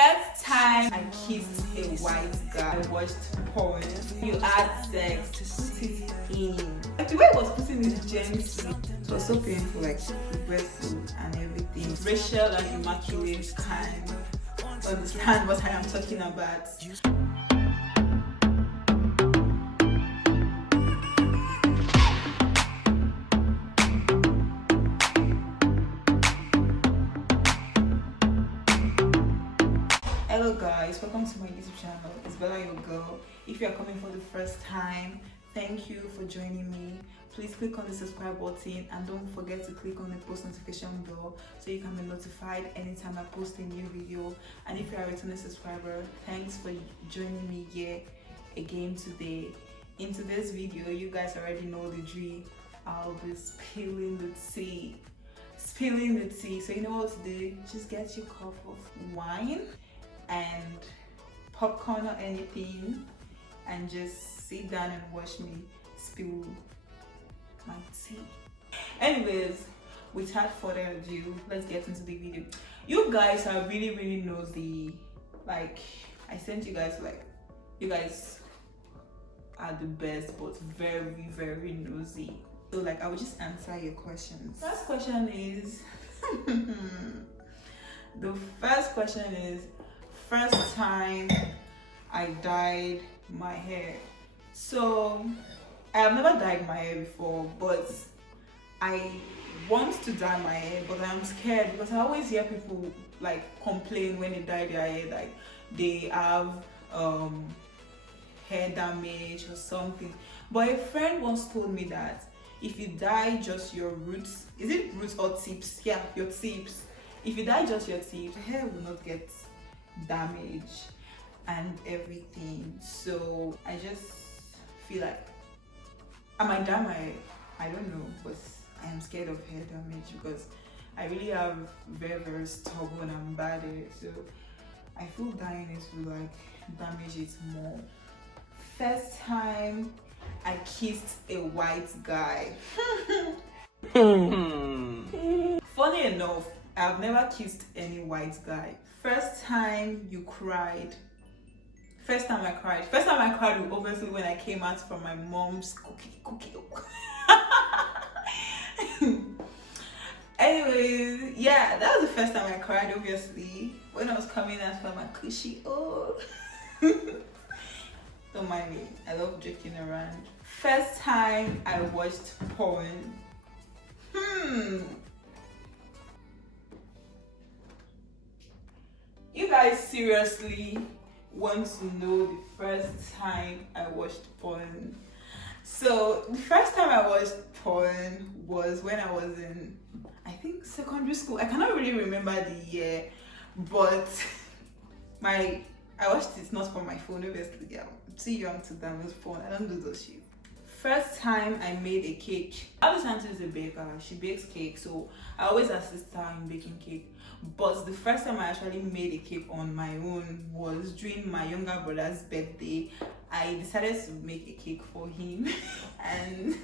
first time I kissed a white guy, I watched porn. You had sex, put it in. Like the way it was putting it gently, it was so painful, like the breath and everything. Racial and immaculate kind. Understand what I am talking about. Hello guys, welcome to my YouTube channel. It's Bella, your girl. If you are coming for the first time, thank you for joining me. Please click on the subscribe button and don't forget to click on the post notification bell so you can be notified anytime I post a new video. And if you are a returning subscriber, thanks for joining me here again today. In today's video, you guys already know the drill. I'll be spilling the tea. So you know what to do? Just get your cup of wine and popcorn or anything and just sit down and watch me spill my tea. Anyways, without further ado, let's get into the video. You guys are really nosy. Like, I sent you guys, like, you guys are the best, but very nosy. So like, I will just answer your questions. First question is the first question is, first time I dyed my hair. So I have never dyed my hair before, but I want to dye my hair, but I'm scared because I always hear people like complain when they dye their hair, like they have hair damage or something. But a friend once told me that if you dye just your roots, is it roots or tips? Yeah, your tips. If you dye just your tips, your hair will not get damage and everything. So I just feel like I might dye my hair. I don't know, but I am scared of hair damage because I really have very stubborn and bad hair. So I feel dyeing it will like damage it more. First time I kissed a white guy. Funny enough, I've never kissed any white guy. First time you cried. First time I cried was obviously when I came out from my mom's cookie. Anyways, yeah, that was the first time I cried, obviously. When I was coming out from my cushy. Oh. Don't mind me, I love joking around. First time I watched porn. You guys seriously want to know the first time I watched porn? So the first time I watched porn was when I was in, I think, secondary school. I cannot really remember the year, but I watched it not from my phone, obviously. I'm too young to download porn. I don't do those shit. First time I made a cake. I have this auntie who's a baker. She bakes cake, so I always assist her in baking cake. But the first time I actually made a cake on my own was during my younger brother's birthday. I decided to make a cake for him and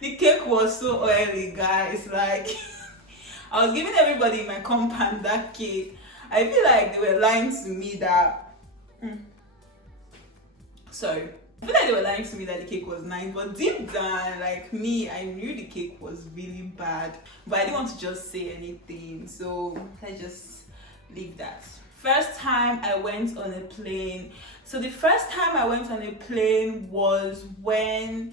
the cake was so oily, guys. Like, I was giving everybody in my compound that cake. I feel like they were lying to me that I feel like they were lying to me that the cake was nice, but deep down, like me, I knew the cake was really bad, but I didn't want to just say anything, so let's just leave that. First time I went on a plane. So the first time I went on a plane was when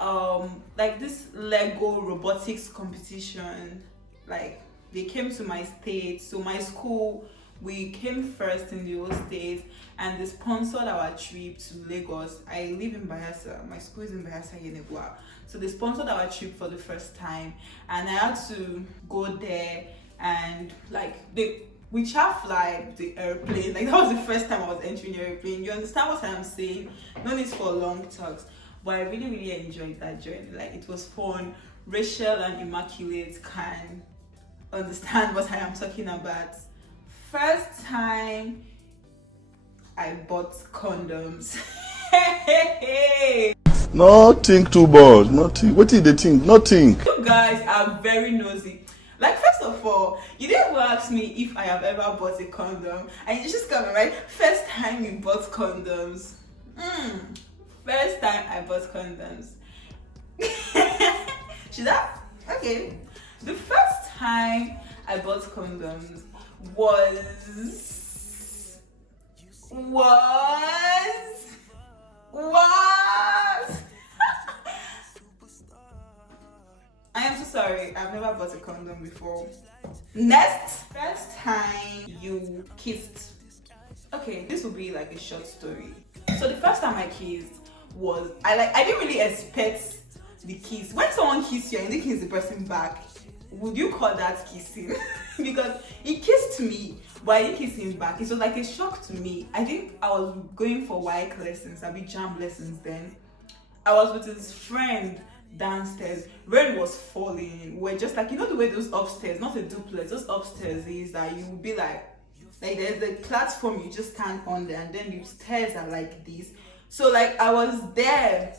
like this Lego robotics competition, like they came to my state. So my school, we came first in the whole state, and they sponsored our trip to Lagos. I live in Bayelsa. My school is in Bayelsa, Yenegua. So they sponsored our trip for the first time, and I had to go there and like we fly the airplane. Like, that was the first time I was entering the airplane. You understand what I'm saying? No need for long talks, but I really enjoyed that journey. Like, it was fun, racial and immaculate kind. Understand what I am talking about? First time I bought condoms. No think too much. Nothing. What did they think? Nothing. You guys are very nosy. Like, first of all, you didn't even ask me if I have ever bought a condom, and you just come and write, first time you bought condoms. First time I bought condoms. Should I? Okay. The first time I bought condoms was I am so sorry, I've never bought a condom before. Next, first time you kissed. Okay, this will be like a short story. So the first time I kissed was, I didn't really expect the kiss. When someone kisses you and they kiss the person back, would you call that kissing? Because he kissed me, but I didn't kiss him back. It was like a shock to me. I think I was going for YC lessons, jam lessons then. I was with his friend downstairs. Rain was falling. We're just like, you know the way those upstairs, not a duplex, those upstairs is that you will be like there's a platform you just stand on there, and then the stairs are like this. So like I was there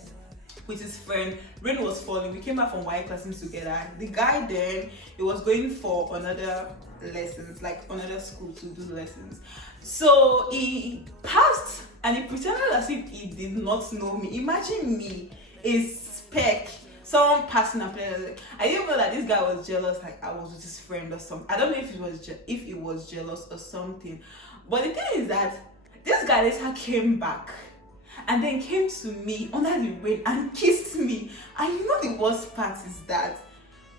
with his friend. Rain was falling. We came back from YC lessons together. The guy then, he was going for another lessons, like another school to do lessons. So he passed and he pretended as if he did not know me. Imagine me, a speck, someone passing up there. I didn't know that this guy was jealous, like I was with his friend or something. I don't know if he was jealous or something. But the thing is that this guy later came back and then came to me under the rain and kissed me. And you know the worst part is that,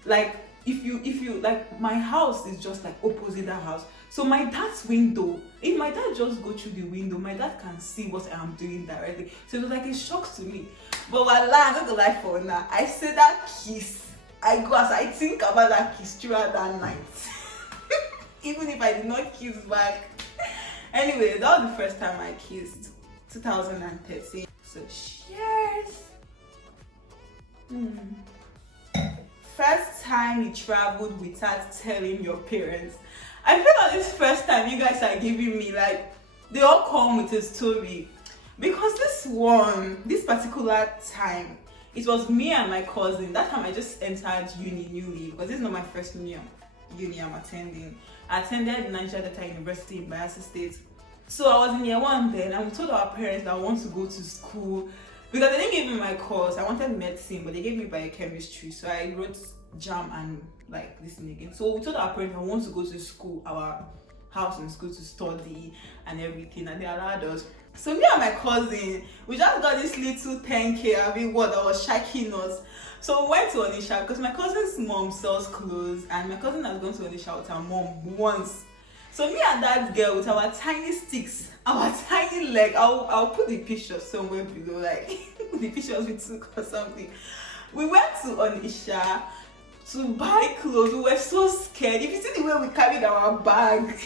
like, if you like, my house is just like opposite that house. So my dad's window, if my dad just go through the window, my dad can see what I am doing directly. So it was like a shock to me. But voila, I'm not gonna lie for now. I said that kiss, I think about that kiss throughout that night. Even if I did not kiss back. Anyway, that was the first time I kissed. 2013. So cheers. First time you traveled without telling your parents. I feel like this first time you guys are giving me, like, they all come with a story. Because this particular time, it was me and my cousin. That time I just entered uni newly, because this is not my first uni I'm attending. I attended Nigeria Delta University in Bayelsa State. So I was in year 1 then, and we told our parents that I want to go to school, because they didn't give me my course. I wanted medicine, but they gave me biochemistry. So I wrote jam and like listening again. So we told our parents I want to go to school, our house in school, to study and everything, and they allowed us. So me and my cousin, we just got this little 10K what that was shaking us. So we went to Onisha because my cousin's mom sells clothes, and my cousin has gone to Onisha with her mom once. So me and that girl with our tiny sticks, our tiny leg, I'll put the picture somewhere below, like the pictures we took or something. We went to Onisha to buy clothes. We were so scared. If you see the way we carried our bag,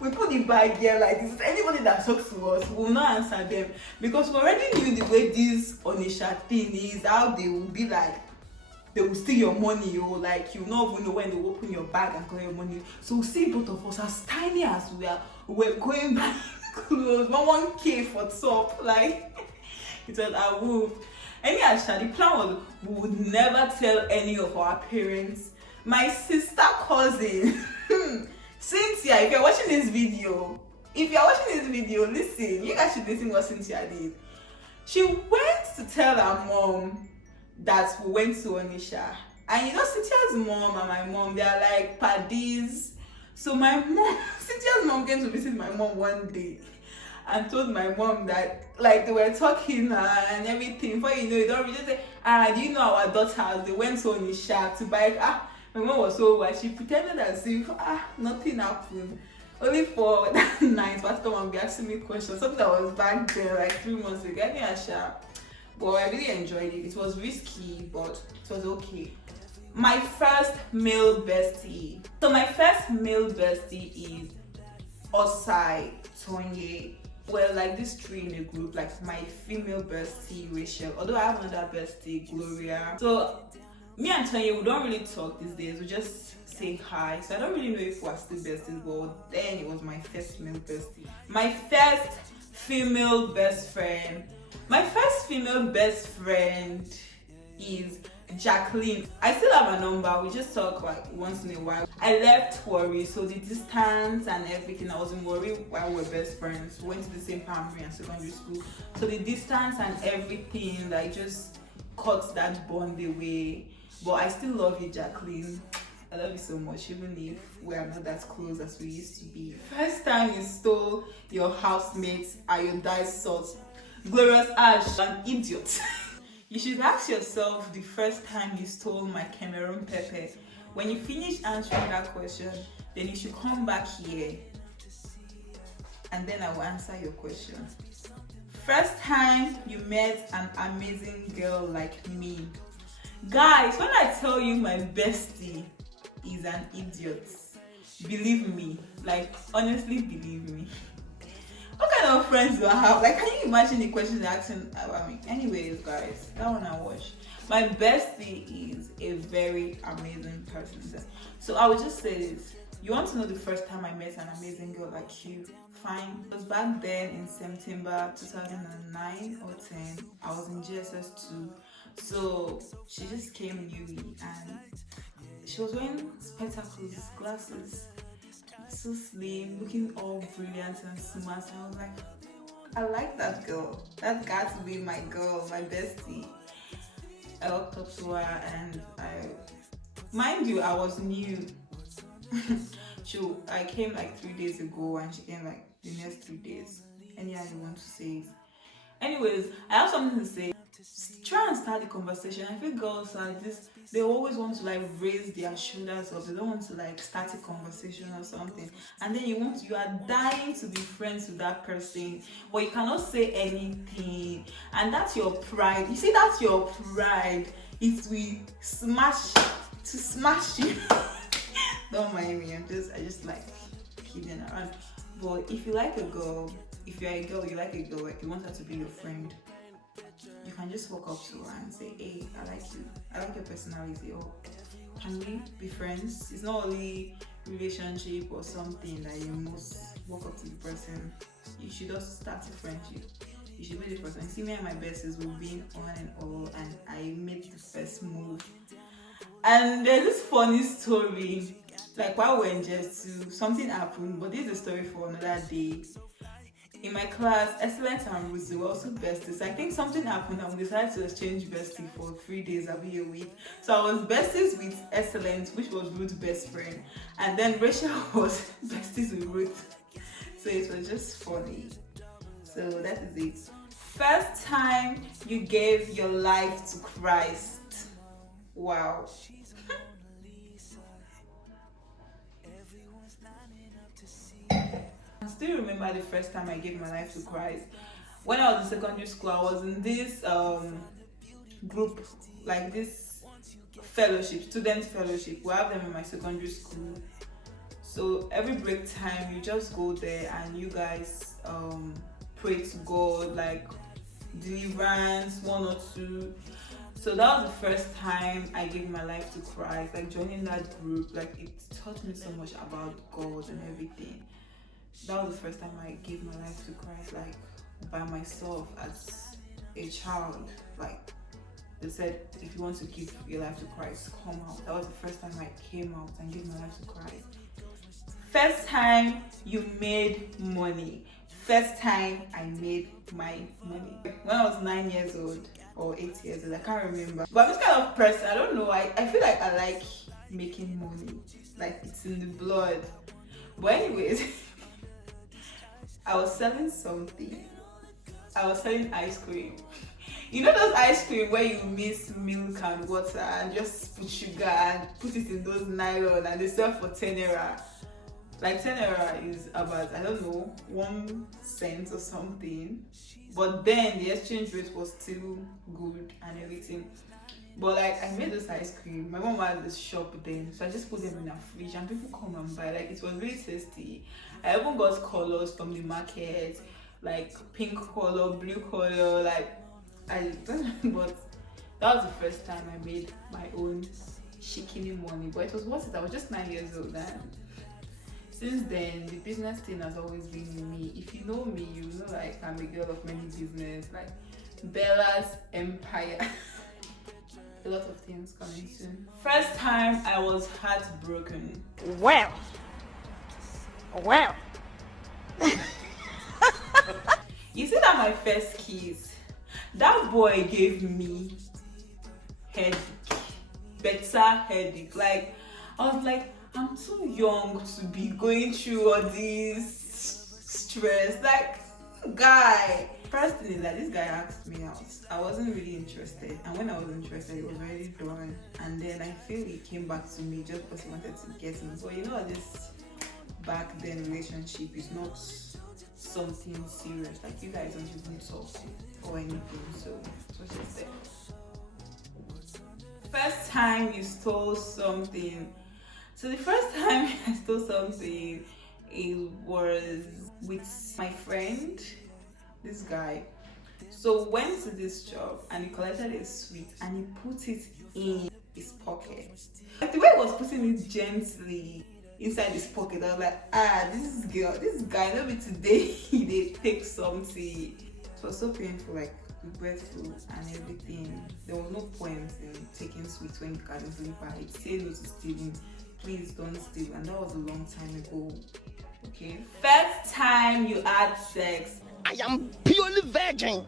we put the bag here like this. Anybody that talks to us, we will not answer them, because we already knew the way this Onisha thing is, how they will be like, they will steal your money, or like you not even know when they open your bag and collect your money. So we see both of us as tiny as we're going back clothes, 1K for top, like it was a move. Anyhow, the plan was we would never tell any of our parents. My sister cousin, Cynthia, if you're watching this video, listen, you guys should listen what Cynthia did. She went to tell her mom that we went to Onisha. And you know, Cynthia's mom and my mom, they are like paddies. So my mom, Cynthia's mom came to visit my mom one day and told my mom that, like, they were talking and everything. Before you know, you don't really say, do you know our daughters, they went to Onisha to buy, my mom was so wild. She pretended as if, nothing happened. Only for that night, but come and be asking me questions. Something that was back there like 3 months ago. But I really enjoyed it. It was risky, but it was okay. My first male bestie. So my first male bestie is Osai, Tonye. Well, like this 3 in a group. Like my female bestie, Rachel. Although I have another bestie, Gloria. So me and Tonye, we don't really talk these days. We just say hi. So I don't really know if we're still besties, but then it was my first male bestie. My first female best friend. My first female best friend is Jacqueline. I still have a number. We just talk like once in a while. I left Worry, so the distance and everything. I was in Worry while we were best friends. We went to the same primary and secondary school. So the distance and everything, like, just cut that bond away. But I still love you, Jacqueline. I love you so much, even if we are not that close as we used to be. First time you stole your housemate's iodized salt. Glorious Ash, an idiot. You should ask yourself the first time you stole my Cameroon pepper. When you finish answering that question, then you should come back here and then I will answer your question. First time you met an amazing girl like me. Guys, when I tell you my bestie is an idiot, believe me, like, honestly believe me. What kind of friends do I have? Like, can you imagine the questions they're asking about me? Anyways, guys, that one I watched. My bestie is a very amazing person. So I would just say this. You want to know the first time I met an amazing girl like you? Fine. It was back then in September 2009 or 10. I was in GSS 2. So she just came newly and she was wearing spectacles, glasses, so slim, looking all brilliant and smart. And I was like, I like that girl. That got to be my girl, my bestie. I walked up to her and mind you, I was new. I came like 3 days ago and she came like the next 3 days. Any other you want to say it? Anyways, I have something to say. Try and start the conversation. I feel girls are this, they always want to like raise their shoulders up. They don't want to like start a conversation or something. And then you are dying to be friends with that person, but you cannot say anything. And that's your pride. You see, that's your pride. It will smash you. Don't mind me. I just like kidding around. But if you like a girl, if you're a girl, you like a girl, like you want her to be your friend, you can just walk up to her and say, hey, I like you. I like your personality. Or can we be friends? It's not only relationship or something that you must walk up to the person. You should just start a friendship. You should be the first one. See, me and my besties will be on and all, and I made the first move. And there's this funny story. Like, while we're in J2, something happened, but this is a story for another day. In my class, Excellence and Ruth were also besties. I think something happened and we decided to exchange bestie for 3 days, every week. So I was besties with Excellence, which was Ruth's best friend. And then Rachel was besties with Ruth. So it was just funny. So that is it. First time you gave your life to Christ. Wow. I still remember the first time I gave my life to Christ. When I was in secondary school, I was in this group, like this fellowship, student fellowship. We have them in my secondary school. So every break time, you just go there and you guys pray to God, like deliverance, 1 or 2. So that was the first time I gave my life to Christ, like joining that group. Like, it taught me so much about God and everything. That was the first time I gave my life to Christ, like by myself as a child. Like, they said, if you want to give your life to Christ, come out. That was the first time I came out and gave my life to Christ. First time you made money. First time I made my money. When I was 9 years old or 8 years old, I can't remember. But I'm this kind of person, I don't know, I feel like I like making money. Like, it's in the blood. But anyways, I was selling something. I was selling ice cream. You know those ice cream where you mix milk and water and just put sugar and put it in those nylon and they sell for 10 naira. Like 10 naira is about, I don't know, 1 cent or something. But then the exchange rate was still good and everything. But like, I made this ice cream. My mom had this shop then, so I just put them in a fridge and people come and buy. Like, it was really tasty. I even got colors from the market, like pink color, blue color. Like, I don't know, but that was the first time I made my own shikini money. But it was worth it. I was just 9 years old, and since then the business thing has always been in me. If you know me, you know, like, I'm a girl of many business, like Bella's empire. A lot of things coming soon. First time I was heartbroken. Well. You see that my first kiss, that boy gave me headache, better headache. Like, I was like, I'm too young to be going through all this stress. Like, guy. First thing is that this guy asked me out. I wasn't really interested, and when I was interested, it was already done. And then I feel he came back to me just because he wanted to get me. But you know, this back then relationship is not something serious. Like, you guys don't even talk or anything, so it was just there. First time you stole something. So the first time I stole something, it was with my friend, this guy. So went to this shop and he collected a sweet and he put it in his pocket. Like, the way he was putting it gently inside his pocket, I was like, this guy, maybe today they take something. It was so painful, like regretful and everything. There was no point in taking sweets when you can easily buy it. Say no to stealing. Please don't steal. And that was a long time ago. Okay. First time you had sex. I am purely virgin.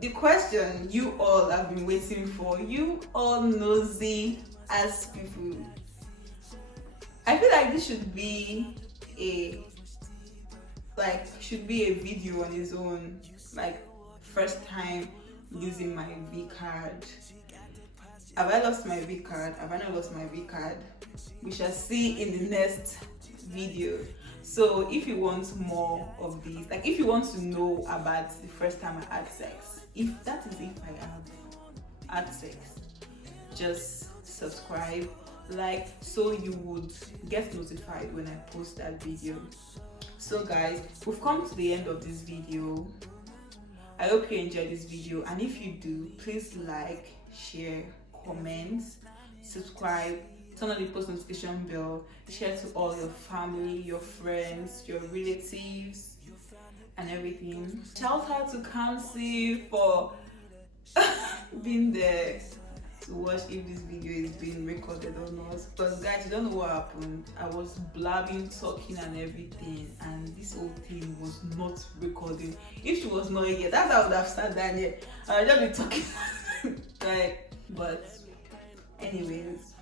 The question you all have been waiting for. You all nosy as people. I feel like this should be a video on its own. Like, first time using my V card. Have I lost my V card? Have I not lost my V card? We shall see in the next video. So if you want more of these, like if you want to know about the first time I had sex, if I have had sex, just subscribe, like, so you would get notified when I post that video. So guys, we've come to the end of this video. I hope you enjoyed this video, and if you do, please like, share, comment, subscribe, turn on the post notification bell, share to all your family, your friends, your relatives, and everything. Shout out to Kamsi for being there to watch if this video is being recorded or not. Because guys, you don't know what happened. I was blabbing, talking and everything, and this whole thing was not recording. If she was not here, that's how I would have sat down here. I would just be talking. Like, but anyways,